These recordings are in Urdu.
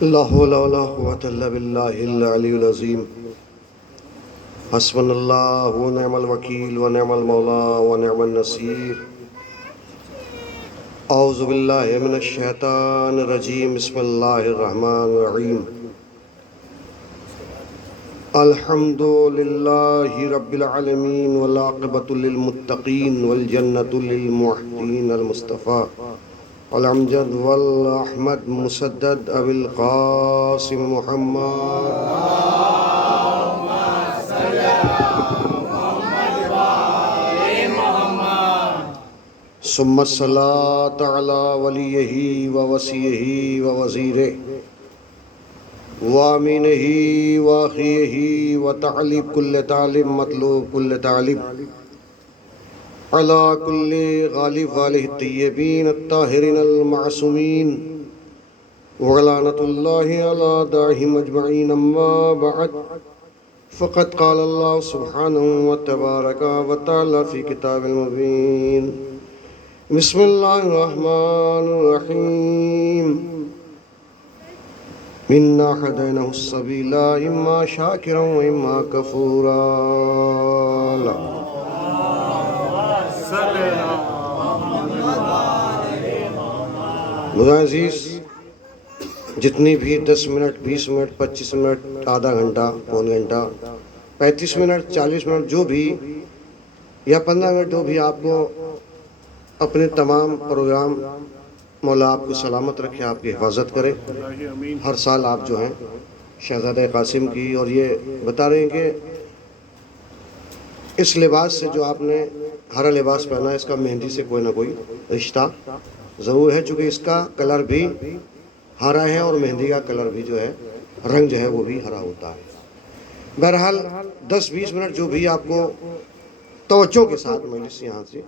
لا حول ولا قوة إلا بالله العلي العظيم. حسبنا الله ونعم الوكيل ونعم المولى ونعم النصير. أعوذ بالله من الشيطان الرجيم. بسم الله الرحمن الرحيم. الحمد لله رب العالمين والعاقبة للمتقين والجنة للموحدين المصطفى الأمجد والأحمد مسدد أبي القاسم محمد ثم الصلاة على وليه ووصيه ووزيره وامينه واخيه وتعليم كل تعليم مطلوب كل تعليم على كل غالب واله الطيبين الطاهرين المعصومين ولعنة الله على داعهم أجمعين. أما بعد فقد قال الله سبحانه وتبارك وتعالى في كتاب المبين. بسم الله الرحمن الرحيم. إنا هديناه السبيل إما شاكرا وإما كفورا. عزیز، جتنی بھی 10 منٹ 20 منٹ 25 منٹ آدھا گھنٹہ پون گھنٹہ 35 منٹ 40 منٹ جو بھی یا 15 منٹ جو بھی آپ کو اپنے تمام پروگرام مولا آپ کو سلامت رکھے، آپ کی حفاظت کرے. ہر سال آپ جو ہیں شہزادہ قاسم کی، اور یہ بتا رہے ہیں کہ اس لباس سے جو آپ نے ہرا لباس پہنا ہے، اس کا مہندی سے کوئی نہ کوئی رشتہ ضرور ہے، چونکہ اس کا کلر بھی ہرا ہے اور مہندی کا کلر بھی جو ہے رنگ جو ہے وہ بھی ہرا ہوتا ہے. بہرحال 10-20 منٹ جو بھی آپ کو توجہ کے ساتھ مجلس یہاں سے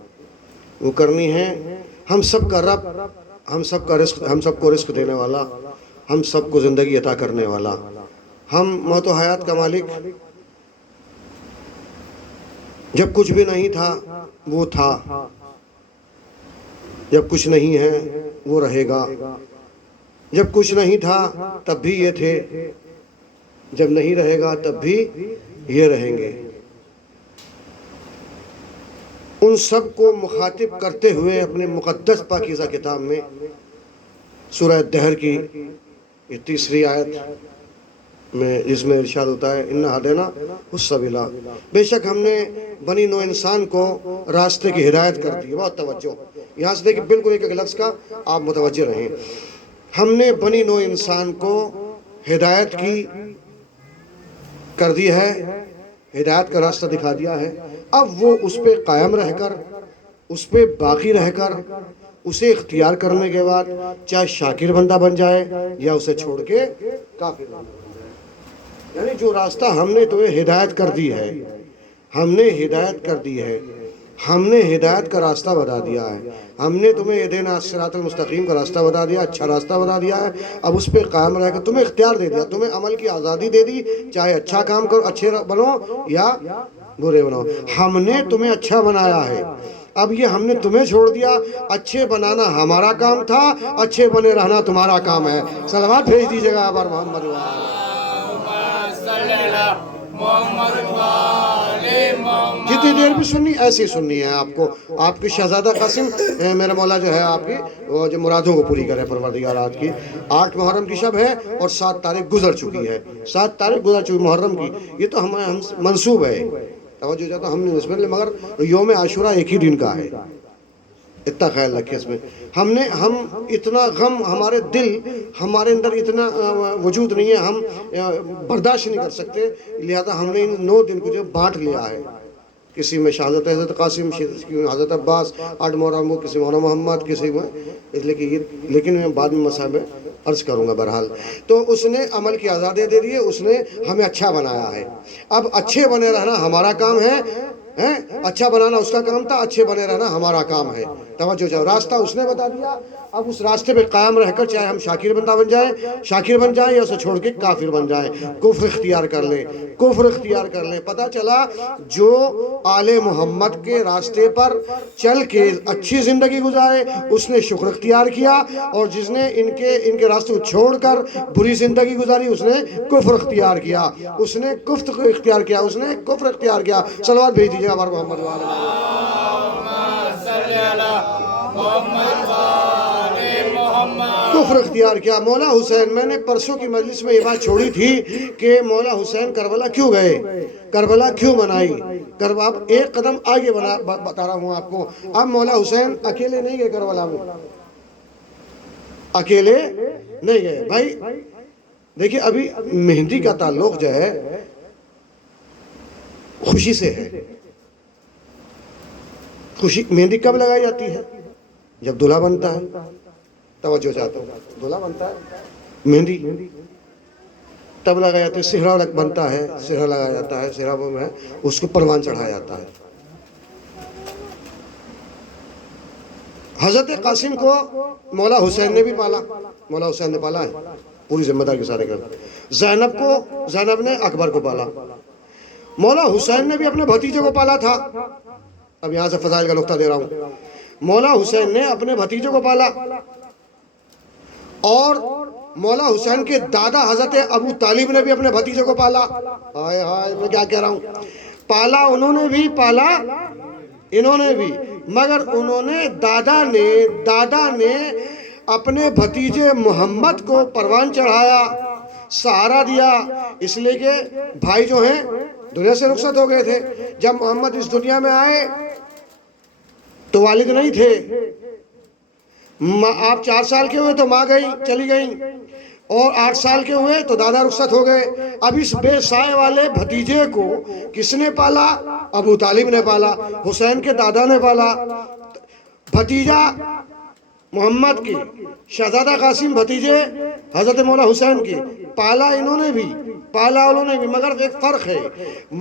وہ کرنی ہے. ہم سب کا رب، ہم سب کا رزق، ہم سب کو رزق دینے والا، ہم سب کو زندگی عطا کرنے والا، ہم موت و حیات کا مالک. جب کچھ بھی نہیں تھا وہ تھا، جب کچھ نہیں ہے وہ رہے گا. جب کچھ نہیں تھا تب بھی یہ تھے، جب نہیں رہے گا تب بھی یہ رہیں گے. ان سب کو مخاطب کرتے ہوئے اپنے مقدس پاکیزہ کتاب میں سورہ دہر کی یہ 3 آیت میں جس میں ارشاد ہوتا ہے اِنَّا هَدَيْنَاهُ السَّبِيلَ، بے شک ہم نے بنی نوع انسان کو راستے کی ہدایت کر دی. بہت توجہ یہاں سے دیکھیں، بالکل ایک لفظ کا آپ متوجہ رہیں. ہم نے بنی نوع انسان کو ہدایت کی کر دی ہے، ہدایت کا راستہ دکھا دیا ہے. اب وہ اس پہ قائم رہ کر، اس پہ باقی رہ کر، اسے اختیار کرنے کے بعد چاہے شاکر بندہ بن جائے یا اسے چھوڑ کے کافر بندہ بن جائے. یعنی جو راستہ ہم نے تمہیں ہدایت کر دی ہے، ہم نے ہدایت کر دی ہے، ہم نے ہدایت کا راستہ بتا دیا ہے، ہم نے تمہیں اہدنا الصراط المستقیم کا راستہ بتا دیا، اچھا راستہ بتا دیا ہے. اب اس پہ قائم رہ کر تمہیں اختیار دے دیا، تمہیں عمل کی آزادی دے دی، چاہے اچھا کام کرو، اچھے بنو یا برے بنو. ہم نے تمہیں اچھا بنایا ہے، اب یہ ہم نے تمہیں چھوڑ دیا. اچھے بنانا ہمارا کام تھا، اچھے بنے رہنا تمہارا کام ہے. صلوات بھیج دیجیے گا آبار محمد جتنی دیر بھی سننی ایسی سننی ہے آپ کو. آپ کی شہزادہ قاسم میرا مولا جو ہے آپ کی وہ جو مرادوں کو پوری کرے پروردگار. آج کی 8 محرم کی شب ہے اور 7 تاریخ گزر چکی ہے، 7 تاریخ گزر چکی محرم کی. یہ تو ہم منصوب ہے، توجہ جاتا ہم نے اس میں، مگر یوم عاشورہ ایک ہی دن کا ہے. اتنا خیال رکھے اس میں. ہم اتنا غم، ہمارے دل ہمارے اندر اتنا وجود نہیں ہے، ہم برداشت نہیں کر سکتے، لہذا ہم نے ان 9 دن کو جو بانٹ لیا ہے. کسی میں شہادت حضرت قاسم، حضرت عباس، 8 محرم کو کسی مولانا محمد، کسی میں اس لیکن میں بعد میں مسائل عرض کروں گا. بہرحال تو اس نے عمل کی آزادی دے دی ہے، اس نے ہمیں اچھا بنایا ہے. اب اچھے بنے رہنا ہمارا کام ہے، اچھا بنانا اس کا کام تھا، اچھے بنے رہنا ہمارا کام ہے. توجہ چاہو، راستہ اس نے بتا دیا، اب اس راستے پہ قائم رہ کر چاہے ہم شاکر بندہ بن جائیں، شاکر بن جائیں، یا اسے چھوڑ کے کافر بن جائیں، کفر اختیار کر لیں، کفر اختیار کر لیں۔ پتہ چلا جو آل محمد کے راستے پر چل کے اچھی زندگی گزارے اس نے شکر اختیار کیا، اور جس نے ان کے راستے کو چھوڑ کر بری زندگی گزاری اس نے کفر اختیار کیا، اس نے کفر اختیار کیا، اس نے کفر اختیار کیا۔ صلوات بھیج دیجیے ہمارے محمد کفر اختیار کیا۔ مولا حسین، میں نے پرسوں کی مجلس میں یہ بات چھوڑی تھی کہ مولا حسین کربلا کیوں گئے، کربلا کیوں بنائی، اب ایک قدم آگے بتا رہا ہوں آپ کو۔ اب مولا حسین اکیلے نہیں گئے کربلا میں، اکیلے نہیں گئے بھائی۔ دیکھیں ابھی مہندی کا تعلق جو ہے خوشی سے ہے۔ خوشی مہندی کب لگائی جاتی ہے؟ جب دلہا بنتا ہے۔ توجہ چاہتا ہوں، دلہا بنتا ہے مہندی تب لگایا جاتا ہے، سہرا بنتا ہے، سہرا لگایا جاتا ہے، سہرا میں اس کو پروان چڑھایا جاتا ہے۔ حضرت قاسم کو مولا حسین نے بھی پالا، مولا حسین نے پالا ہے پوری ذمہ داری کے ساتھ۔ زینب کو، زینب نے اکبر کو پالا۔ مولا حسین نے بھی اپنے بھتیجے کو پالا تھا۔ اب یہاں سے فضائل کا نقطہ دے رہا ہوں۔ مولا حسین نے اپنے بھتیجے کو پالا، اور مولا حسین کے دادا حضرت ابو طالب نے بھی اپنے بھتیجے کو پالا۔ ہائے ہائے میں کیا کہہ رہا ہوں، پالا انہوں نے بھی، پالا انہوں نے بھی، مگر انہوں نے دادا نے اپنے بھتیجے محمد کو پروان چڑھایا، سہارا دیا، اس لیے کہ بھائی جو ہیں دنیا سے رخصت ہو گئے تھے۔ جب محمد اس دنیا میں آئے تو والد نہیں تھے، آپ 4 سال کے ہوئے تو ماں چلی گئیں، اور 8 سال کے ہوئے تو دادا رخصت ہو گئے۔ اب اس بے سائے والے بھتیجے کو کس نے پالا؟ ابو طالب نے پالا، حسین کے دادا نے پالا۔ بھتیجا محمد کی، شہزادہ قاسم بھتیجے حضرت مولا حسین کی، پالا انہوں نے بھی، پالا انہوں نے بھی، مگر ایک فرق ہے،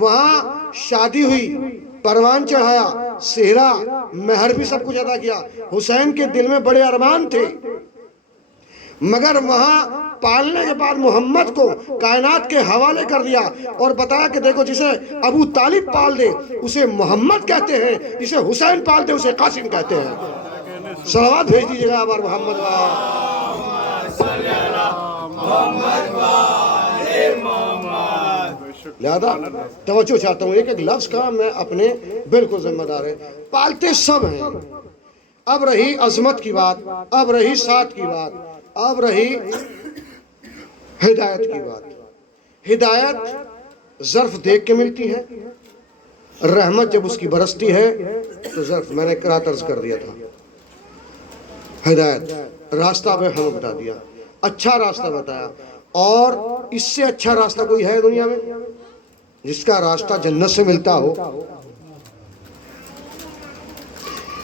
وہاں شادی ہوئی، پروان چڑھایا، سہرا، مہر بھی سب کچھ ادا کیا۔ حسین کے دل میں بڑے ارمان تھے، مگر وہاں پالنے کے بعد محمد کو کائنات کے حوالے کر دیا، اور بتایا کہ دیکھو جسے ابو طالب پال دے اسے محمد کہتے ہیں، جسے حسین پال دے اسے قاسم کہتے ہیں۔ صلوات بھیج دیجیے گا ہمارے محمد لہذا توجہ چاہتا ہوں، ایک لفظ کا میں اپنے بالکل ذمہ دار ہے، پالتے سب ہیں۔ اب رہی عظمت کی بات، اب رہی ساتھ کی بات، اب رہی ہدایت کی بات۔ ہدایت ظرف دیکھ کے ملتی ہے، رحمت جب اس کی برستی ہے تو ظرف، میں نے قرات عرض کر دیا تھا، ہدایت راستہ پہ ہمیں بتا دیا، اچھا راستہ بتایا، اور اس سے اچھا راستہ کوئی ہے دنیا میں جس کا راستہ جنت سے ملتا ہو؟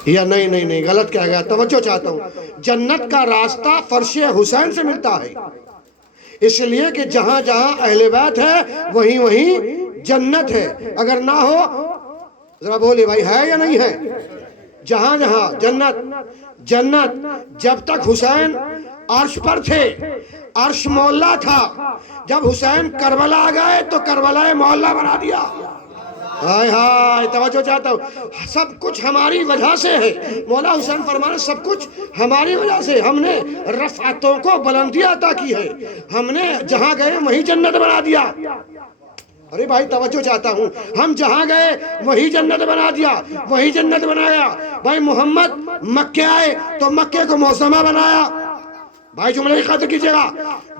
یا نہیں غلط کہہ گیا، توجہ چاہتا ہوں، جنت کا راستہ فرش حسین سے ملتا ہے، اس لیے کہ جہاں جہاں اہل بیت ہے وہیں وہیں جنت ہے۔ اگر نہ ہو ذرا بولے بھائی، ہے یا نہیں ہے؟ جہاں جہاں جنت جب تک حسین عرش پر تھے، عرش مولا تھا، جب حسین کربلا آ گئے تو کربلا مولا بنا دیا۔ ہائے ہائے توجہ چاہتا ہوں، سب کچھ ہماری وجہ سے ہے۔ مولا حسین فرمانے سب کچھ ہماری وجہ سے، ہم نے رفعتوں کو بلندیاں عطا کی ہے، ہم نے جہاں گئے وہیں جنت بنا دیا۔ ارے بھائی توجہ چاہتا ہوں، ہم جہاں گئے وہی جنت بنا دیا، وہی جنت بنایا۔ بھائی محمد مکے آئے تو مکے کو معظمہ بنایا۔ بھائی جملے کی خاطر کیجئے گا،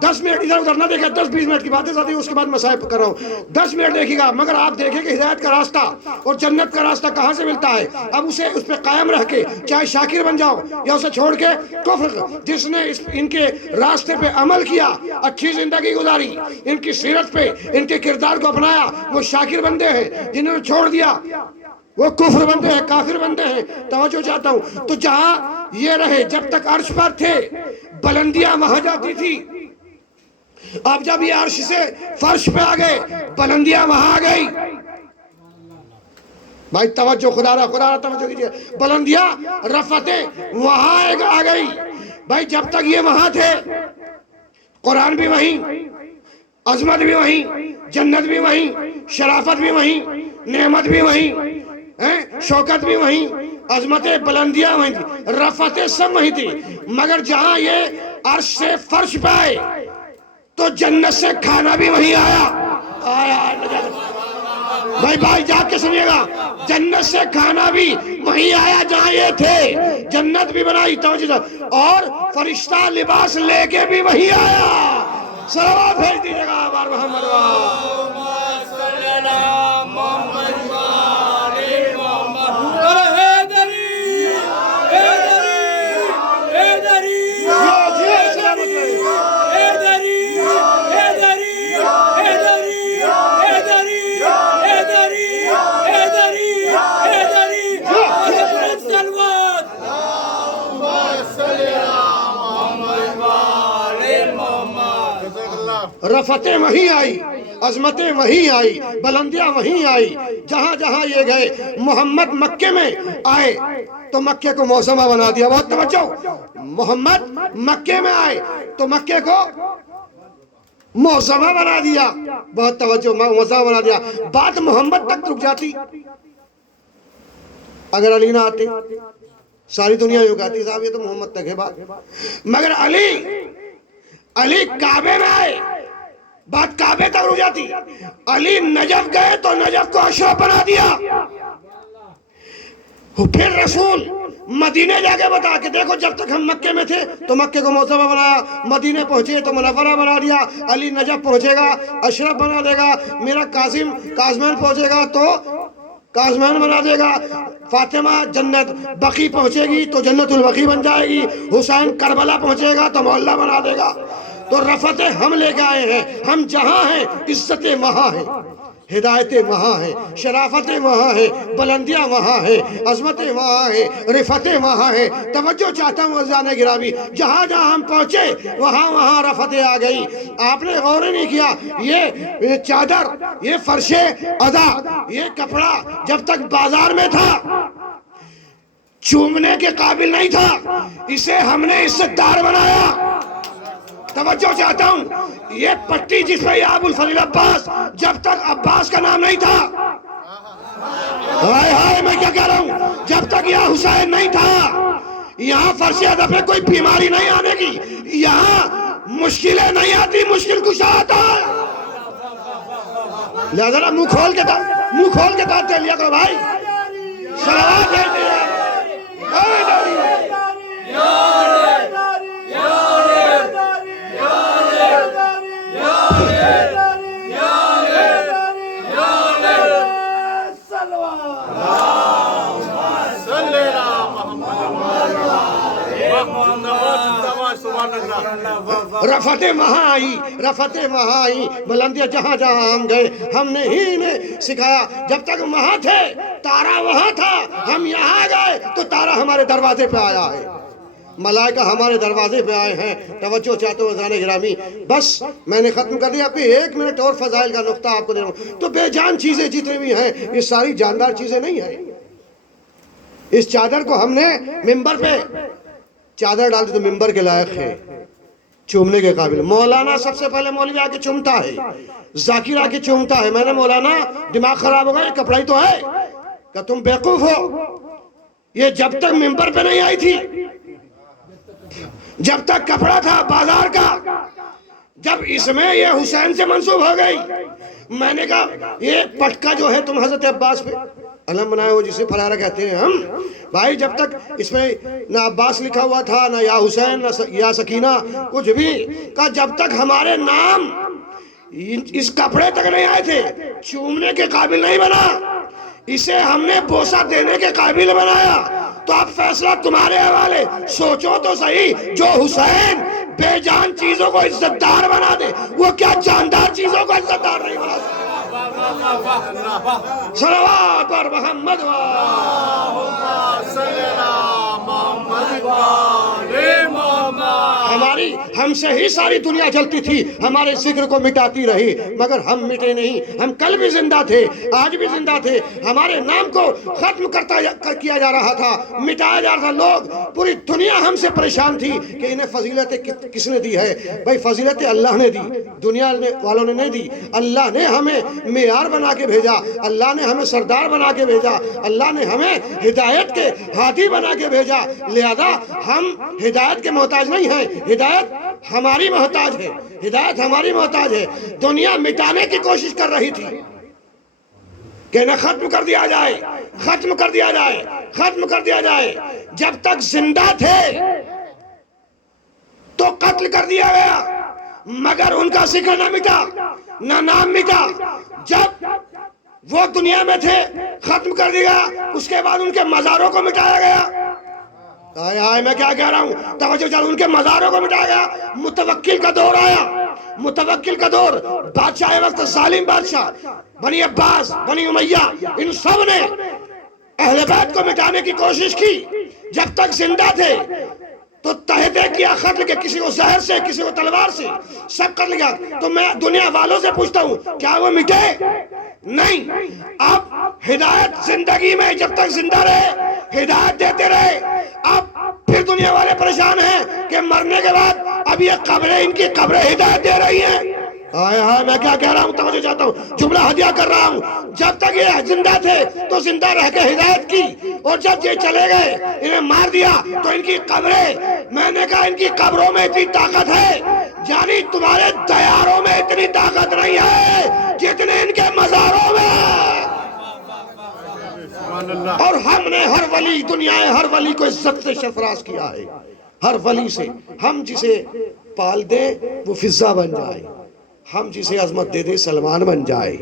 10 منٹ ادھر ادھر نہ دیکھیں، 10-20 منٹ کی باتیں ساتھی اس کے بعد میں صاحب کر رہا ہوں، 10 منٹ دیکھیے گا، مگر آپ دیکھیں کہ ہدایت کا راستہ اور جنت کا راستہ کہاں سے ملتا ہے۔ اب اسے اس پہ قائم رہ کے چاہے شاکر بن جاؤ یا اسے چھوڑ کے کفر، جس نے ان کے راستے پہ عمل کیا، اچھی زندگی گزاری، ان کی سیرت پہ ان کے کردار کو اپنایا، وہ شاکر بندے ہیں، جنہوں نے چھوڑ دیا وہ کفر بندے ہیں، کافر بندے ہیں۔ توجہ چاہتا ہوں، تو جہاں یہ رہے جب تک عرش پر تھے بلندیاں وہاں جاتی تھی، اب جب یہ عرش سے فرش پہ آ گئے بلندیاں وہاں آ گئی۔ بھائی توجہ، خدا را توجہ کیجئے. بلندیاں، رفتیں وہاں آ گئی. بھائی جب تک یہ وہاں تھے، قرآن بھی وہیں، عظمت بھی وہیں، جنت بھی وہیں، شرافت بھی وہیں، نعمت بھی وہیں، شوکت بھی وہیں، عظمتیں بلندیاں وہیں تھی، رفتیں سب وہیں تھی. مگر جہاں یہ عرش سے فرش پہ آئے تو جنت سے کھانا بھی وہیں آیا. بھائی جا کے سنیے گا، جنت سے کھانا بھی وہیں آیا جہاں یہ تھے. جنت بھی بنائی توجہ، اور فرشتہ لباس لے کے بھی وہیں آیا. صلوات بھیج دیجیے گا بار محمد. رفتیں وہیں آئی، عظمتیں وہیں آئی، بلندیاں وہیں آئی. جہاں جہاں یہ گئے، محمد مکے میں آئے تو مکے کو موسمہ بنا دیا. بہت توجہ، محمد مکے میں آئے تو مکے کو موسمہ بنا دیا. بہت توجہ، موسمہ بنا دیا. بات محمد تک رک جاتی اگر علی نہ آتے. ساری دنیا یوں کہتی صاحب یہ تو محمد تک ہے بات. مگر علی کعبے میں آئے، بات کعبے تک رک جاتی. علی نجف گئے تو نجف کو اشرف بنا دیا. پھر رسول مدینے جا کے بتا کہ دیکھو جب تک ہم مکے میں تھے تو مکے کو موسمہ بنایا، مدینے پہنچے تو منورہ بنا دیا. علی نجف پہنچے گا اشرف بنا دے گا. میرا قاسمین پہنچے گا تو قاسمین بنا دے گا. فاطمہ جنت بقی پہنچے گی تو جنت البقی بن جائے گی. حسین کربلا پہنچے گا تو محلہ بنا دے گا. تو رفتیں ہم لے کے آئے ہیں. ہم جہاں ہیں عزتیں وہاں ہیں، ہدایتیں وہاں ہیں، شرافتیں وہاں ہیں، بلندیاں وہاں ہیں، عظمتیں وہاں ہیں، رفتیں وہاں ہیں. توجہ چاہتا ہوں عزیزان گرامی، جہاں جہاں ہم پہنچے وہاں وہاں رفتیں آ گئی. آپ نے غور نہیں کیا، یہ چادر، یہ فرش ادا، یہ کپڑا جب تک بازار میں تھا چومنے کے قابل نہیں تھا، اسے ہم نے عزت دار بنایا. توجہ چاہتا ہوں، یہ پٹی جس پہ یا ابو الفضل عباس، جب تک عباس کا نام نہیں تھا، ہائے میں کیا کہہ رہا ہوں، جب تک یا حسین نہیں تھا، یہاں فرش ادب پہ کوئی بیماری نہیں آنے کی، یہاں مشکلیں نہیں آتی، مشکل کشا آتا ہے. لہذا منہ کھول کے بات کر لیا کرو بھائی. صلوات بھیج دیا. رفتیں وہاں آئی، بلندیاں جہاں جہاں ہم گئے ہم نے ہی انہیں سکھایا. جب تک وہاں تھے تارا وہاں تھا، ہم یہاں گئے تو تارا ہمارے دروازے پہ آیا ہے، ملائکہ ہمارے دروازے پہ آئے ہیں. توجہ چاہتے ہو عزیزان گرامی، بس میں نے ختم کر دیا. آپ 1 منٹ اور فضائل کا نقطہ آپ کو دے رہا ہوں. تو بے جان چیزیں جتنی بھی ہیں یہ ساری جاندار چیزیں نہیں ہیں. اس چادر کو ہم نے ممبر پہ چادر ڈال دی تو ممبر کے لائق ہے، چومنے کے قابل. مولانا سب سے پہلے مولوی آ کے چومتا ہے، ذاکر آ کے چومتا ہے. میں نے مولانا دماغ خراب ہوگا، یہ کپڑا ہی تو ہے. کہ تم بیوقوف ہو، یہ جب تک ممبر پہ نہیں آئی تھی، جب تک کپڑا تھا بازار کا، جب اس میں یہ حسین سے منسوب ہو گئی، میں نے کہا یہ پٹکا جو ہے تم حضرت عباس پہ علم بنائے ہو جسے فرارہ کہتے ہیں ہم. بھائی جب تک اس میں نہ عباس لکھا ہوا تھا، نہ یا حسین، نہ یا سکینہ، کچھ بھی، کہ جب تک ہمارے نام اس کپڑے تک نہیں آئے تھے چومنے کے قابل نہیں بنا، اسے ہم نے بوسہ دینے کے قابل بنایا. تو اب فیصلہ تمہارے حوالے. سوچو تو صحیح، جو حسین بے جان چیزوں کو عزت دار بنا دے، وہ کیا جاندار چیزوں کو عزت دار نہیں بنا دے؟ صلوات پر محمد ہماری ہم سے ہی ساری دنیا جلتی تھی، ہمارے ذکر کو مٹاتی رہی، مگر ہم مٹے نہیں، ہم کل بھی زندہ تھے، آج بھی زندہ تھے، ہمارے نام کو ختم کیا جا رہا تھا، مٹایا جا رہا تھا۔ لوگ پوری دنیا ہم سے پریشان تھی کہ انہیں فضیلتیں کس نے دی ہے؟ بھائی فضیلتیں اللہ نے دی، دنیا والوں نے نہیں دی۔ اللہ نے ہمیں معیار بنا کے بھیجا، اللہ نے ہمیں سردار بنا کے بھیجا، اللہ نے ہمیں ہدایت کے ہادی بنا کے بھیجا، لہذا ہم ہدایت کے محتاج نہیں ہیں، ہدایت ہماری محتاج ہے، ہدایت ہماری محتاج ہے۔ دنیا مٹانے کی کوشش کر رہی تھی کہ نہ ختم کر دیا جائے، ختم کر دیا جائے، ختم کر دیا جائے۔ جب تک زندہ تھے تو قتل کر دیا گیا، مگر ان کا ذکر نہ مٹا، نہ نام مٹا۔ جب وہ دنیا میں تھے ختم کر دیا، اس کے بعد ان کے مزاروں کو مٹایا گیا۔ آئے میں کیا کہہ رہا ہوں، توجہ چلو، ان کے مزاروں کو مٹایا گیا۔ متوکل کا دور آیا، متوکل کا دور، بادشاہ وقت ظالم بادشاہ بنی عباس، بنی امیہ، ان سب نے اہل بیت کو مٹانے کی کوشش کی۔ جب تک زندہ تھے تو تہدے کیا قتل کے، کسی کو زہر سے، کسی کو تلوار سے، سب قتل کیا۔ تو میں دنیا والوں سے پوچھتا ہوں، کیا وہ مٹے؟ نہیں۔ اب ہدایت زندگی میں جب تک زندہ رہے ہدایت دیتے رہے۔ اب پھر دنیا والے پریشان ہیں کہ مرنے کے بعد اب یہ قبریں، ان کی قبریں ہدایت دے رہی ہیں۔ میں کیا کہہ رہا ہوں، توجہ چاہتا ہوں، جملہ ہدیہ کر رہا ہوں۔ جب تک یہ زندہ تھے تو زندہ رہ کے ہدایت کی، اور جب یہ چلے گئے، انہیں مار دیا، تو ان کی قبریں، میں نے کہا ان کی قبروں میں اتنی طاقت ہے، یعنی تمہارے دیاروں میں اتنی طاقت نہیں ہے جتنے ان کے مزاروں میں۔ اور ہم نے ہر ولی، دنیا ہر ولی کو عزت سے سرفراز کیا ہے، ہر ولی سے۔ ہم جسے پال دیں وہ فضا بن جائے، ہم جسے عظمت دے دیں سلمان بن جائے۔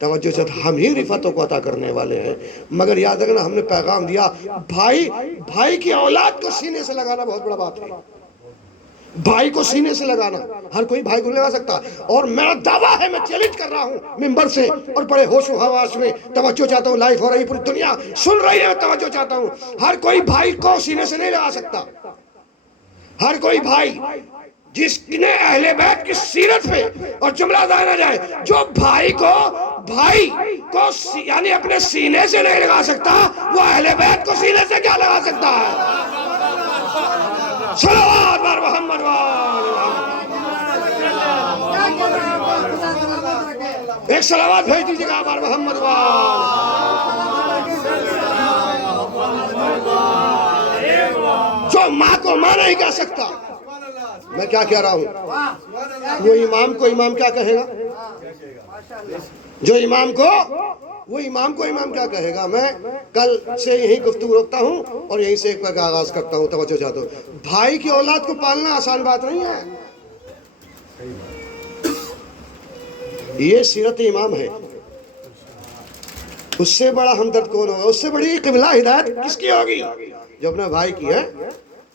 توجہ سے، ہم ہی رفتوں کو عطا کرنے والے ہیں۔ مگر یاد رکھنا، ہم نے پیغام دیا، بھائی کی اولاد کو سینے سے لگانا بہت بڑا بات ہے۔ بھائی کو سینے سے لگانا، ہر کوئی بھائی کو لگا سکتا، اور میرا دعویٰ ہے، میں چیلنج کر رہا ہوں ممبر سے، اور بڑے ہوش و حواس میں توجہ چاہتا ہوں، لائف ہو رہی، پوری دنیا سن رہی ہے، توجہ چاہتا ہوں، ہر کوئی بھائی کو سینے سے نہیں لگا سکتا۔ ہر کوئی بھائی جس نے اہل بیت کی سیرت پہ، اور جملہ ظاہر آ جائے، جو بھائی کو یعنی اپنے سینے سے نہیں لگا سکتا، وہ اہل بیت کو سینے سے کیا لگا سکتا ہے؟ صلوات بر محمد ایک صلوات بھیج دیجیے گا بر محمد جو ماں کو ماں نہیں کہہ سکتا۔ میں کیا کہہ رہا ہوں، وہ امام کو امام کیا کہے گا؟ جو امام کو، وہ امام کو امام کیا کہے گا؟ میں کل سے یہی گفتگو روکتا ہوں اور یہیں سے ایک بار کا آغاز کرتا ہوں، توجہ چاہتا ہوں۔ بھائی کی اولاد کو پالنا آسان بات نہیں ہے، یہ سیرت امام ہے۔ اس سے بڑا ہمدرد کون ہوگا؟ اس سے بڑی قبلہ ہدایت کس کی ہوگی؟ جو اپنے بھائی کی ہے،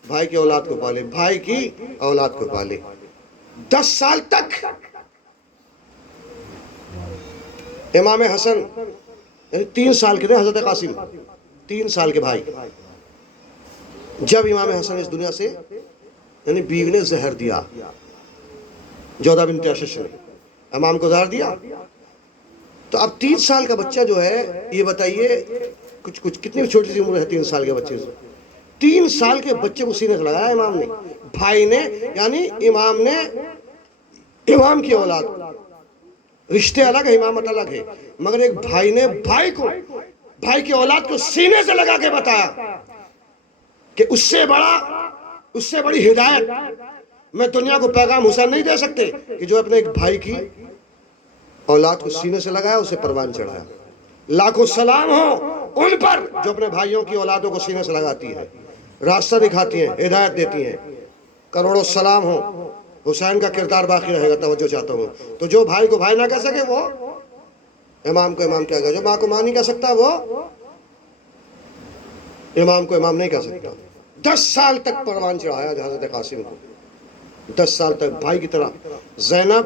بھائی کی اولاد کو پالے، بھائی کی اولاد کو پالے۔ 10 سال تک امام حسن، یعنی 3 سال کے تھے حضرت قاسم، 3 سال کے بھائی، جب امام حسن اس دنیا سے، یعنی بیوی نے زہر دیا، جودہ بنت اشش نے امام کو زہر دیا، تو اب 3 سال کا بچہ جو ہے، یہ بتائیے کچھ کتنی چھوٹی سی عمر ہے 3 سال کے بچے سے؟ 3 سال کے بچے کو سینے سے لگایا امام نے، بھائی نے، یعنی امام نے امام کی اولاد، رشتے الگ ہے، امامت الگ ہے، مگر ایک بھائی نے بھائی کی اولاد کو سینے سے لگا کے بتایا کہ اس سے بڑی ہدایت میں دنیا کو پیغام حسین نہیں دے سکتے کہ جو اپنے ایک بھائی کی اولاد کو سینے سے لگایا، اسے پروان چڑھایا۔ لاکھوں سلام ہو ان پر جو اپنے بھائیوں کی اولادوں کو سینے سے لگاتی ہے، راستہ دکھاتی ہیں، ہدایت دیتی ہیں۔ کروڑوں سلام ہو، حسین کا کردار باقی رہے گا، توجہ چاہتا ہوں۔ تو جو بھائی کو بھائی نہ کہہ سکے، وہ امام کو امام کہے گا۔ جو ماں کو ماں نہیں کہہ سکتا، وہ امام کو امام نہیں کہہ سکتا۔ 10 سال تک پروان چڑھایا حضرت قاسم کو، 10 سال تک بھائی کی طرح۔ زینب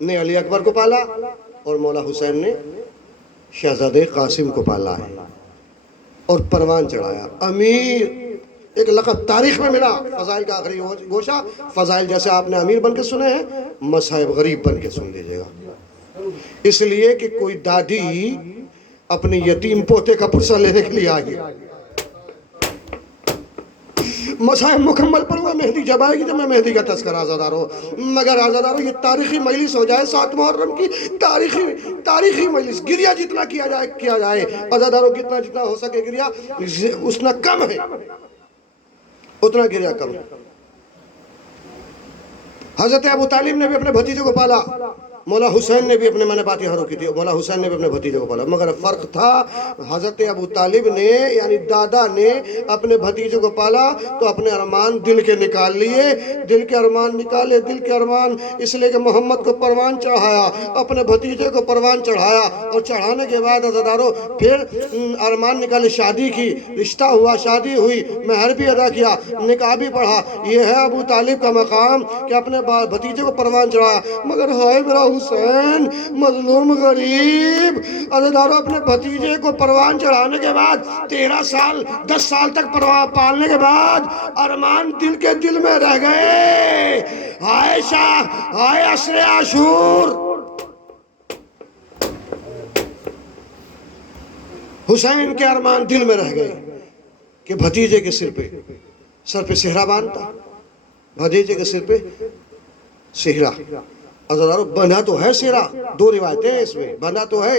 نے علی اکبر کو پالا، اور مولا حسین نے شہزادے قاسم کو پالا ہے، اور پروان چڑھایا۔ امیر ایک لقب تاریخ میں ملا، فضائل کا آخری گوشہ فضائل، جیسے آپ نے امیر بن کے سنے ہیں، مصائب غریب بن کے سن لیجئے گا۔ اس لیے کہ کوئی دادی اپنے یتیم پوتے کا پرسہ لینے کے لیے آگئی، مصائب مکمل پر ہوا، مہدی جب آئے گی جب میں مہدی کا تذکرہ آزادارو، مگر آزادارو یہ تاریخی مجلس ہو جائے 7 محرم کی، تاریخی مجلس، گریہ جتنا کیا جائے آزادارو، جتنا ہو سکے گریہ اتنا کم ہے، اتنا گریہ کم ہے۔ حضرت ابو طالب نے بھی اپنے بھتیجے کو پالا، مولا حسین نے بھی اپنے، میں نے بات یہاں روکی تھی، مولا حسین نے بھی اپنے بھتیجے کو پالا، مگر فرق تھا حضرت ابو طالب نے یعنی دادا نے اپنے بھتیجے کو پالا تو اپنے ارمان دل کے نکال لیے، دل کے ارمان نکالے، دل کے ارمان، اس لئے کہ محمد کو پروان چڑھایا، اپنے بھتیجے کو پروان چڑھایا، اور چڑھانے کے بعد عزیزانو پھر ارمان نکالے، شادی کی، رشتہ ہوا، شادی ہوئی، مہر بھی ادا کیا، نکاح بھی پڑھا۔ یہ ہے ابو طالب کا مقام کہ اپنے بھتیجے کو پروان چڑھایا، مگر ہائے میرا حسین مظلوم غریب، عزیزانو اپنے بھتیجے کو پروان چڑھانے کے بعد 13 سال 10 سال تک پالنے کے بعد ارمان دل کے دل میں رہ گئے۔ ہائے شاہ، ہائے عصر عاشور، حسین کے ارمان دل میں رہ گئے کہ بھتیجے کے سر پہ صحرا باندھتا، بھتیجے کے سر پہ صحرا، عزیزانو بندھا تو ہے صحرا، 2 روایتیں ہیں اس میں، بندھا تو ہے،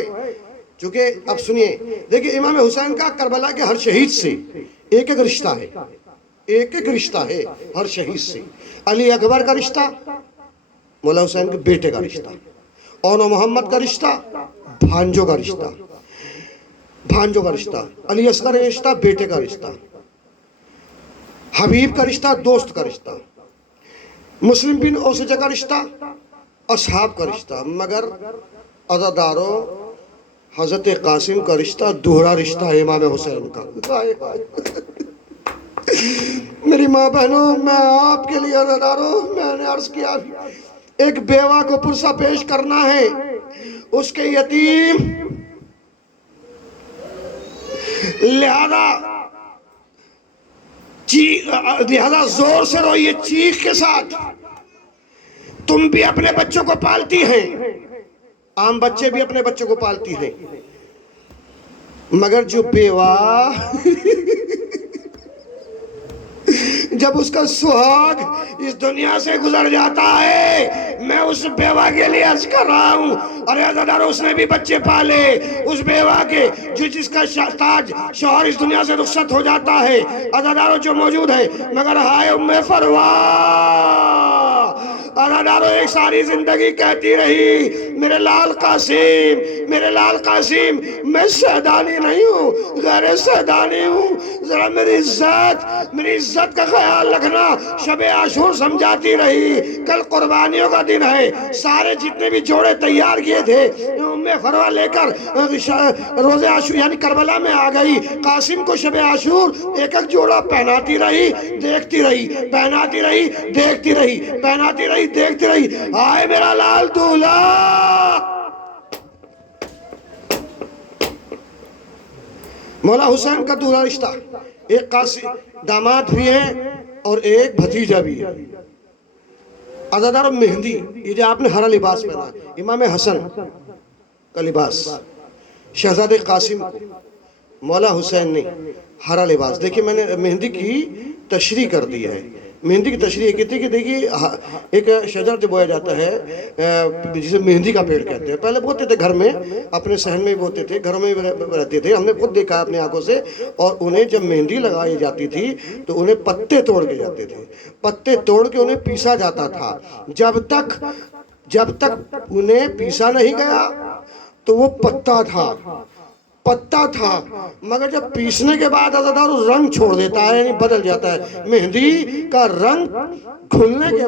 چونکہ اب سنیے، دیکھیں امام حسین کا کربلا کے ہر شہید سے ایک ایک رشتہ ہے، ایک ایک رشتہ ہے ہر شہید سے۔ علی اکبر کا رشتہ، مولا حسین کے بیٹے کا رشتہ، اون محمد کا رشتہ، بھانجوں کا رشتہ، بھانجوں کا رشتہ، علی اصغر کا رشتہ، بیٹے کا رشتہ، حبیب کا رشتہ، دوست کا رشتہ، مسلم بن اوسجہ کا رشتہ، اصحاب کا رشتہ، مگر عزادارو حضرت قاسم کا رشتہ دوہرا رشتہ ہے امام حسین کا۔ میری ماں بہنوں، میں آپ کے لیے عزادارو میں نے عرض کیا، ایک بیوہ کو پرسہ پیش کرنا ہے، اس کے یتیم، لہذا زور سے روئیے، چیخ کے ساتھ۔ تم بھی اپنے بچوں کو پالتی ہیں، عام بچے بھی اپنے بچوں کو پالتی ہیں، مگر جو بیوہ جب اس کا سہاگ اس دنیا سے گزر جاتا ہے، میں اس بیوہ کے لیے عرض کر رہا ہوں، ارے عزادارو اس نے بھی بچے پالے، اس بیوہ کے جس کا تاج شوہر اس دنیا سے رخصت ہو جاتا ہے، عزادارو جو موجود ہے، مگر ہائے ام فروا، عزادارو ایک ساری زندگی کہتی رہی، میرے لال قاسم، میرے لال قاسم، میں سیدانی نہیں ہوں، غیر سیدانی ہوں، ذرا میری عزت کا خیال رکھنا۔ شب عاشور سمجھاتی رہی، کل قربانیوں کا دن ہے، سارے جتنے بھی جوڑے تیار کیے تھے ام فروا لے کر روز عاشور یعنی کربلا میں آ گئی، قاسم کو شب عاشور ایک ایک جوڑا پہناتی رہی، دیکھتی رہی، پہناتی رہی، دیکھتی رہی، پہناتی رہی، دیکھتی رہی، آئے میرا لال دولہا۔ مولا حسین کا دولہا رشتہ، ایک قاسم داماد بھی ہیں اور ایک بھتیجا بھی ہے۔ عزادارو مہندی، یہ جو آپ نے ہرا لباس پہنا، امام حسن کا لباس، شہزادے قاسم کو مولا حسین نے ہرا لباس، دیکھیں میں نے مہندی کی تشریح کر دی ہے، مہندی کی تشریح کی تھی کہ دیکھیے ایک شجر جو بویا جاتا ہے جسے مہندی کا پیڑ کہتے ہیں، پہلے بوتے تھے گھر میں، اپنے صحن میں بوتے تھے، گھروں میں رہتے تھے، ہم نے خود دیکھا اپنے آنکھوں سے، اور انہیں جب مہندی لگائی جاتی تھی تو انہیں پتے توڑ کے جاتے تھے، پتے توڑ کے انہیں پیسا جاتا تھا، جب تک انہیں پیسا نہیں گیا تو وہ پتا تھا، مگر جب پیسنے کے بعد عزادارو رنگ چھوڑ دیتا ہے یعنی بدل جاتا ہے، مہندی کا رنگ گھلنے کے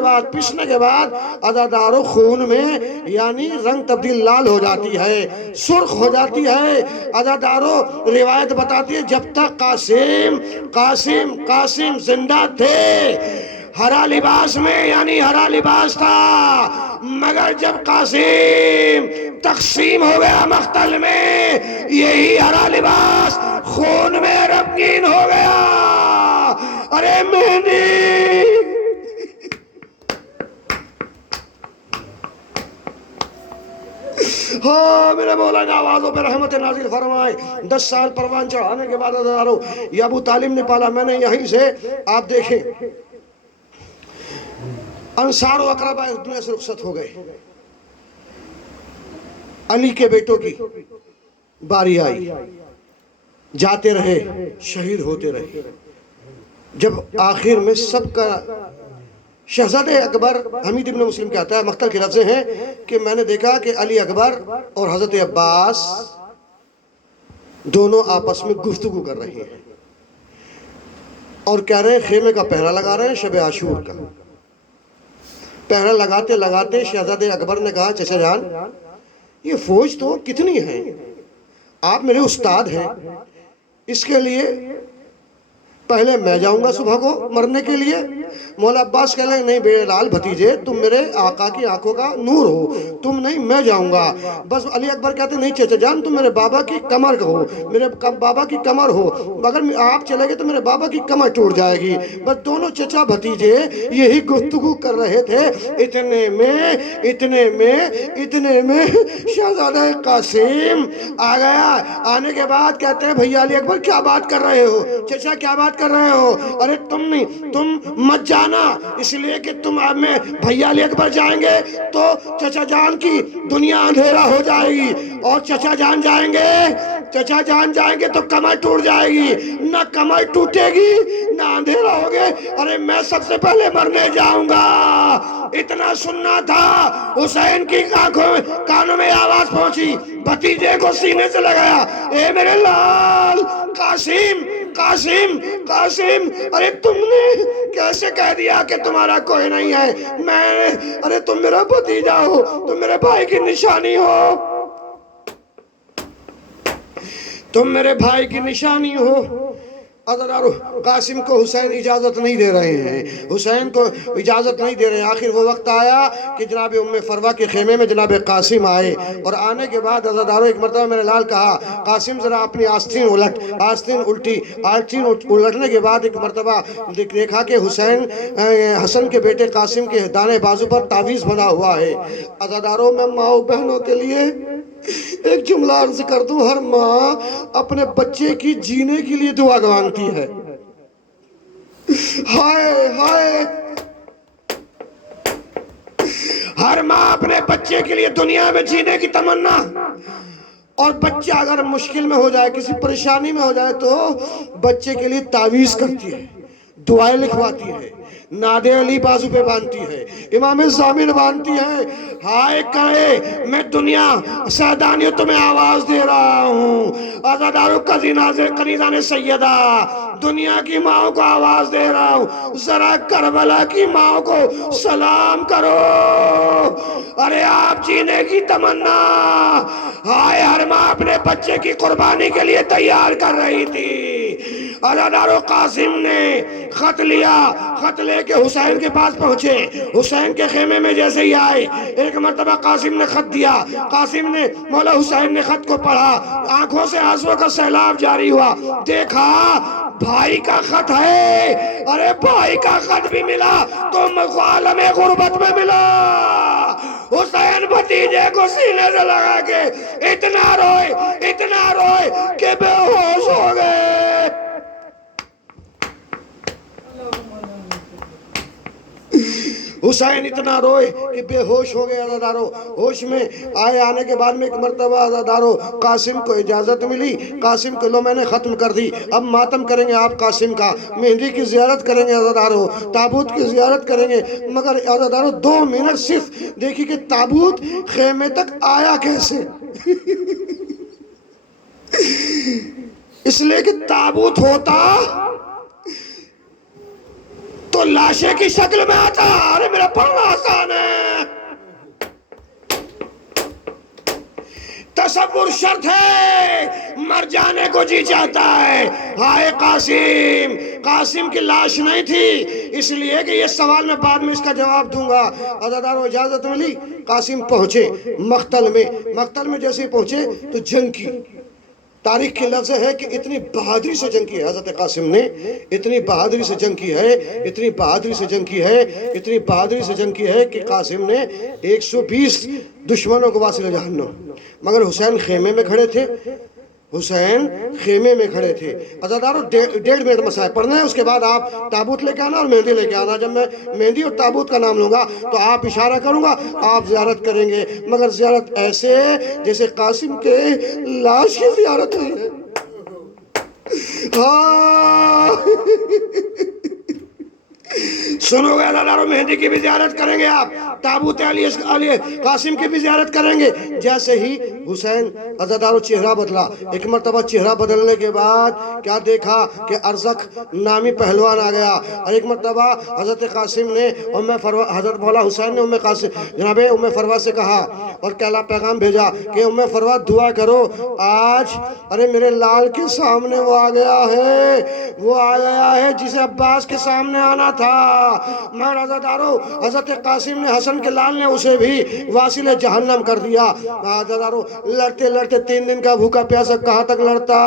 بعد پیسنے کے بعد عزادارو خون میں یعنی رنگ تبدیل لال ہو جاتی ہے، سرخ ہو جاتی ہے۔ عزادارو روایت بتاتی ہے جب تک قاسم زندہ تھے ہرا لباس میں یعنی ہرا لباس تھا، مگر جب قاسم تقسیم ہو گیا مقتل میں، یہی ہرا لباس خون میں رنگین ہو گیا۔ ارے مہندی، ہاں میرے مولا نے آوازوں پہ رحمت نازل فرمائے۔ 10 سال پروان چڑھانے کے بعد ہزاروں یہ ابو طالب نے پالا۔ میں نے یہیں سے آپ دیکھیں انصار و اقربا اس دنیا سے رخصت ہو گئے، علی کے بیٹوں کی باری آئی، جاتے رہے، شہید ہوتے رہے۔ جب آخر میں سب کا شہزادہ اکبر، حمید ابن مسلم کہتا ہے، مقتل کے لفظیں ہیں کہ میں نے دیکھا کہ علی اکبر اور حضرت عباس دونوں آپس میں گفتگو کر رہے ہیں اور کہہ رہے ہیں خیمے کا پہرا لگا رہے ہیں شب عاشور کا۔ پہرا لگاتے لگاتے شہزادہ اکبر نے کہا چچا جان یہ فوج تو کتنی ہے، آپ میرے استاد ہیں، اس کے لیے پہلے میں جاؤں گا صبح کو مرنے کے لیے۔ مولا عباس کہہ لیں نہیں بیٹے لال بھتیجے، تم میرے آقا کی آنکھوں کا نور ہو، تم نہیں میں جاؤں گا۔ بس علی اکبر کہتے نہیں چچا جان تم میرے بابا کی کمر کا ہو، میرے بابا کی کمر ہو، اگر آپ چلے گے تو میرے بابا کی کمر ٹوٹ جائے گی۔ بس دونوں چچا بھتیجے یہی گفتگو کر رہے تھے، اتنے میں شہزادہ قاسم آ گیا۔ آنے کے بعد کہتے ہیں بھیا علی اکبر کیا بات کر رہے ہو، چچا کیا بات کر رہے ہو؟ ارے تم مت جانا، اس لیے کہ تم اب میں بھیا علی اکبر جائیں گے تو چچا جان کی دنیا اندھیرا ہو جائے گی، اور چچا جان جائیں گے تو کمر ٹوٹ جائے گی، نہ کمر ٹوٹے گی نہ اندھیرا ہوگے۔ ارے میں سب سے پہلے مرنے جاؤں گا۔ اتنا سننا تھا، حسین کی کانوں میں آواز پہنچی، بھتیجے کو سینے سے لگایا، اے میرے لال قاسم قاسم قاسم، ارے تم نے کیسے کہہ دیا کہ تمہارا کوئی نہیں ہے؟ ارے تم میرا بھتیجا ہو، تم میرے بھائی کی نشانی ہو، تم میرے بھائی کی نشانی ہو۔ قاسم کو حسین اجازت نہیں دے رہے ہیں، حسین کو اجازت نہیں دے رہے ہیں۔ آخر وہ وقت آیا کہ جناب ام فروہ کے خیمے میں جناب قاسم آئے، اور آنے کے بعد عزادارو ایک مرتبہ میرے لال کہا قاسم ذرا اپنی آستین الٹ، آستین الٹی، آستین الٹنے کے بعد ایک مرتبہ دیکھا کہ حسن کے بیٹے قاسم کے دانے بازو پر تعویذ بنا ہوا ہے۔ عزادارو میں ماں بہنوں کے لیے ایک جملہ عرض کر دوں، ہر ماں اپنے بچے کی جینے کے لیے دعا مانگتی ہے۔ ہائے ہائے، ہر ماں اپنے بچے کے لیے دنیا میں جینے کی تمنا، اور بچہ اگر مشکل میں ہو جائے، کسی پریشانی میں ہو جائے تو بچے کے لیے تعویذ کرتی ہے، دعائیں لکھواتی ہے، نادے علی بازو پہ باندھتی ہے، امام زامن باندھتی ہے۔ ہائے کہے میں دنیا سیدانیوں تمہیں آواز دے رہا ہوں، عزادارو کنیزان سیدہ دنیا کی ماں کو آواز دے رہا ہوں، ذرا کربلا کی ماں کو سلام کرو۔ ارے آپ جینے کی تمنا، ہائے ہر ماں اپنے بچے کی قربانی کے لیے تیار کر رہی تھی۔ عزادارو قاسم نے خط لیا، خط لے کے حسین کے پاس پہنچے، حسین کے خیمے میں جیسے ہی آئے، ایک مرتبہ قاسم نے خط دیا، قاسم نے مولا حسین نے خط کو پڑھا، آنکھوں سے آنسوں کا سیلاب جاری ہوا، دیکھا بھائی کا خط ہے، ارے بھائی کا خط بھی ملا تو عالم غربت میں ملا۔ حسین بھتیجے کو سینے سے لگا کے اتنا روئے کہ بے ہوش ہو گئے۔ حسین اتنا روئے کہ بے ہوش ہو گئے۔ عزادارو ہوش میں آنے کے بعد میں ایک مرتبہ عزادارو قاسم کو اجازت ملی، قاسم کو لو میں نے ختم کر دی، اب ماتم کریں گے آپ قاسم کا، مہندی کی زیارت کریں گے عزادارو، تابوت کی زیارت کریں گے، مگر عزادارو 2 منٹ صرف دیکھی کہ تابوت خیمے تک آیا کیسے۔ اس لیے کہ تابوت ہوتا تو لاشے کی شکل میں آتا، ارے میرا پڑھنا آسان ہے، تصور شرط ہے، مر جانے کو جی چاہتا ہے۔ ہائے قاسم کی لاش نہیں تھی، اس لیے کہ یہ سوال میں بعد میں اس کا جواب دوں گا۔ عزادارو اجازت ملی، قاسم پہنچے مقتل میں جیسے پہنچے تو جنگ کی تاریخ کی لفظ ہے کہ اتنی بہادری سے جنگ کی ہے حضرت قاسم نے، اتنی بہادری سے جنگ کی ہے، اتنی بہادری سے جنگ کی ہے، اتنی بہادری سے جنگ کی ہے کہ قاسم نے 120 دشمنوں کو واصل جہنم، مگر حسین خیمے میں کھڑے تھے، حسین خیمے میں کھڑے تھے۔ عزادارو 1.5 منٹ مسائل پڑھنا ہے، اس کے بعد آپ تابوت لے کے آنا اور مہندی لے کے آنا۔ جب میں مہندی اور تابوت کا نام لوں گا تو آپ اشارہ کروں گا، آپ زیارت کریں گے، مگر زیارت ایسے جیسے قاسم کے لاش کی زیارت ہوئی ہے۔ ہاں سنو گے عزادارو، مہندی کی بھی زیارت کریں گے آپ، تابوت علی قاسم کی بھی زیارت کریں گے۔ جیسے ہی حسین عزادارو چہرہ بدلا، ایک مرتبہ چہرہ بدلنے کے بعد کیا دیکھا کہ ارزق نامی پہلوان آ گیا، اور ایک مرتبہ حضرت قاسم نے حضرت مولا حسین نے جناب ام فروا سے کہا اور کہلا پیغام بھیجا کہ ام فروا دعا کرو، آج ارے میرے لال کے سامنے وہ آ گیا ہے، وہ آ گیا ہے جسے عباس کے سامنے آنا تھا۔ مگر عزادارو حضرت قاسم نے، حسن کے لال نے اسے بھی واصل جہنم کر دیا۔ عزادارو لڑتے لڑتے 3 دن کا بھوکا پیاسا کہاں تک لڑتا،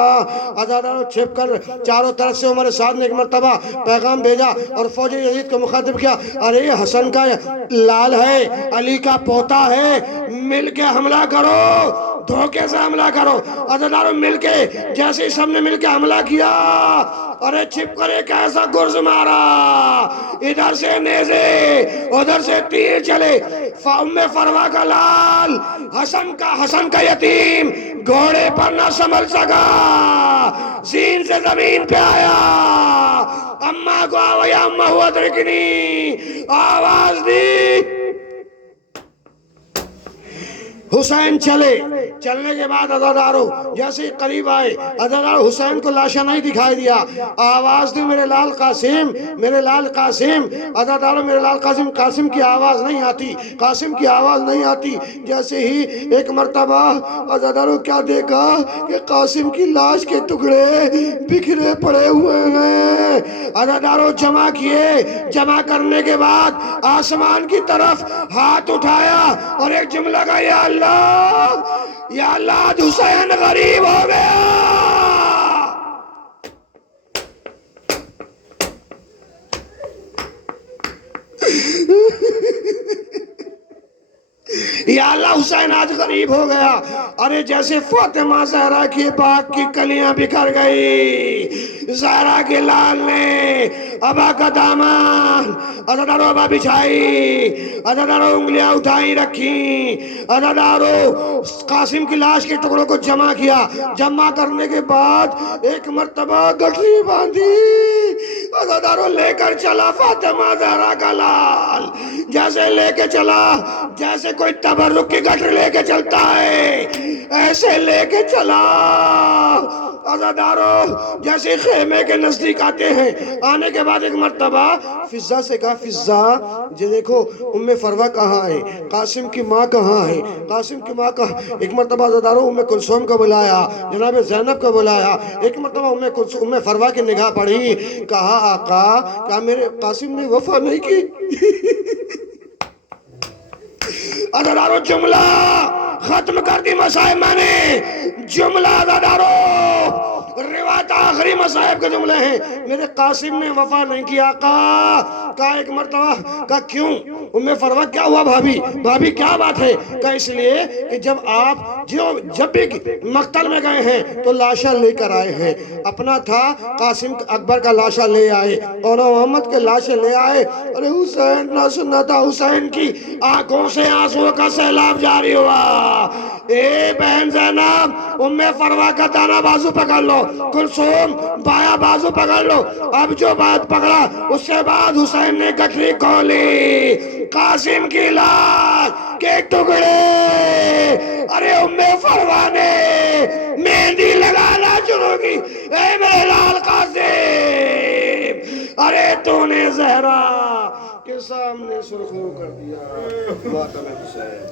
عزادارو چھپ کر چاروں طرف سے عمر سعد نے ایک مرتبہ پیغام بھیجا اور فوج یزید کو مخاطب کیا، ارے حسن کا لال ہے، علی کا پوتا ہے، مل کے حملہ کرو، دھوکے سے حملہ کرو۔ عزادارو مل کے جیسے سب نے مل کے حملہ کیا، ارے چھپ کر ایک ایسا گرز مارا، ادھر سے نیزے ادھر سے تیر چلے، ام فروا کا لال حسن کا یتیم گھوڑے پر نہ سنبھل سکا، زین سے زمین پہ آیا، اماں کو آویا اماں ہوا درکنی آواز دی۔ حسین چلنے کے بعد عزادارو جیسے قریب آئے، عزادارو حسین کو لاشا نہیں دکھائی دیا، آواز دی میرے لال قاسم، میرے لال قاسم۔ عزادارو میرے لال قاسم، قاسم کی آواز نہیں آتی، قاسم کی آواز نہیں آتی۔ جیسے ہی ایک مرتبہ عزادارو کیا دیکھا کہ قاسم کی لاش کے ٹکڑے بکھرے پڑے ہوئے ہیں۔ عزادارو جمع کیے، جمع کرنے کے بعد آسمان کی طرف ہاتھ اٹھایا اور ایک جملہ کا، یا اللہ یا اللہ حسین غریب ہو گیا۔ یا اللہ حسین آج غریب ہو گیا۔ ارے جیسے فاطمہ زہرا کی باغ کی کلیاں بکھر گئی، زہرا کے لال نے ابا کا دامن عزادارو ابا بچھائی، عزادارو انگلیاں اٹھائی رکھی، عزادارو قاسم کی لاش کے ٹکڑوں کو جمع کیا، جمع کرنے کے بعد ایک مرتبہ گٹری باندھی، عزادارو لے کر چلا فاطمہ زہرا کا لال، جیسے لے کے چلا جیسے کوئی تبرک کی گٹر لے کے چلتا ہے، ایسے لے کے چلا۔ عزادارو جیسے خیمے کے نزدیک آتے ہیں، آنے کے بعد ایک مرتبہ فضہ سے کہا، فضہ جی دیکھو ام فروا کہاں ہے، قاسم کی ماں کہاں ہے، قاسم کی ماں کہاں۔ ایک مرتبہ عزادارو ام کلثوم کو بلایا، جناب زینب کو بلایا، ایک مرتبہ ام فروا کی نگاہ پڑی، کہا آقا کیا میرے قاسم نے وفا نہیں کی؟ عزادارو جملہ ختم کر دی مصائب میں نے، جملہ عزادارو روایت آخری مصائب کے جملے ہیں، میرے قاسم نے وفا نہیں کیا۔ کہا ایک مرتبہ، کہا کیوں؟ ام فروا کیا ہوا بھابی کیا بات ہے؟ کہا اس لیے کہ جب آپ جب بھی مقتل میں گئے ہیں تو لاشا لے کر آئے ہیں، اپنا تھا قاسم اکبر کا لاشا لے آئے اور محمد کے لاشے لے آئے، اور حسین نہ سننا تھا، حسین کی آنکھوں سے آنسوں کا سیلاب جاری ہوا۔ اے بہن زینب، ام فروا کا دانا بازو پکڑ لو، کلثوم بایاں بازو پکڑ لو۔ اب جو بات پکڑا اس سے بعد حسین نے گٹری کھولی، قاسم کی لاش کے ٹکڑے، ارے ام فروا نے مہندی لگانا شروع کی، اے میرے لال قاسم، ارے تو نے زہرا کے سامنے سرخرو کر دیا ماتم حسین۔